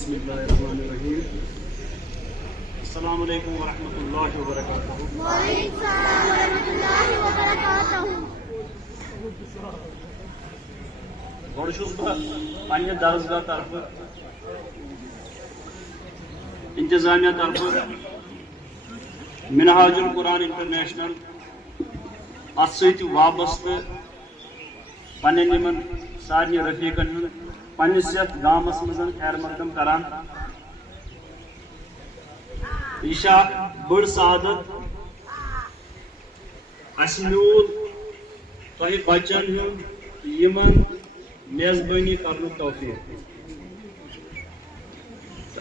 बिस्मिल्लाहिर्रहमानिर्रहीम। अस्सलामु अलैकुम वरहमतुल्लाहि वबरकातुहू। वालेकुम सलाम वरहमतुल्लाहि वबरकातुहू। गोड़ छुस बह पन्ने दरसगाह तरफ इंतजामिया तरफ मिनहाजुल कुरान इंटरनेशनल अत सत वाबस्त पन्न निमन सारे रफीकन पन्निस यथ गामस मज खैर मकदम करान। यह बड़ सादत अस म्यूल तह बचन यमन मेजबानी कर तौफीक।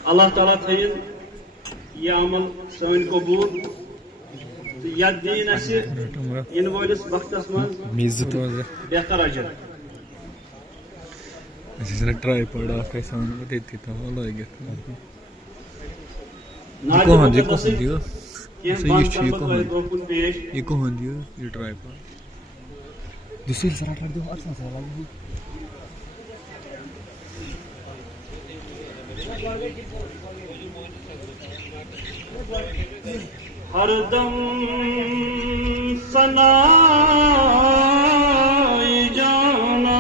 अल्लाह ताला थयन यह अमल सन कबूल तो यह दीन इन वलिस वक्तस मज बेहतर अजर। ट्राइपॉड आफ साउंड देती था लगित ये कौन दियो ये ट्राइपॉड दिसिल सरा कर दो अच्छा सा लगी हरदम सनाई जाना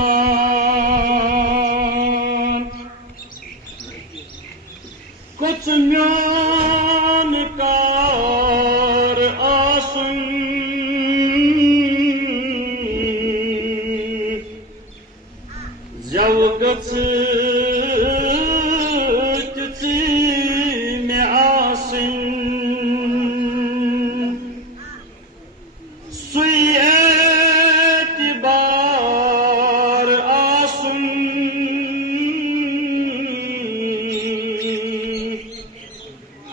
कुछ म्यान कार आसन जव गच में आसन सुई एतबार आसन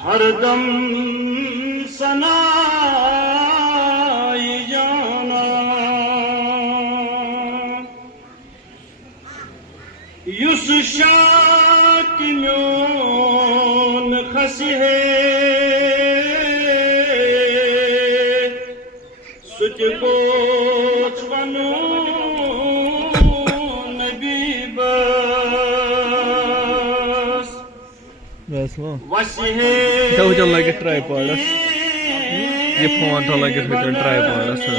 हरदम सनाई जाना युस शाक म्योन खसी है सुच कोच वनो नबी बस वसी है लगे ट्राइपॉड ये फोन था लगे ट्राइपॉड वसी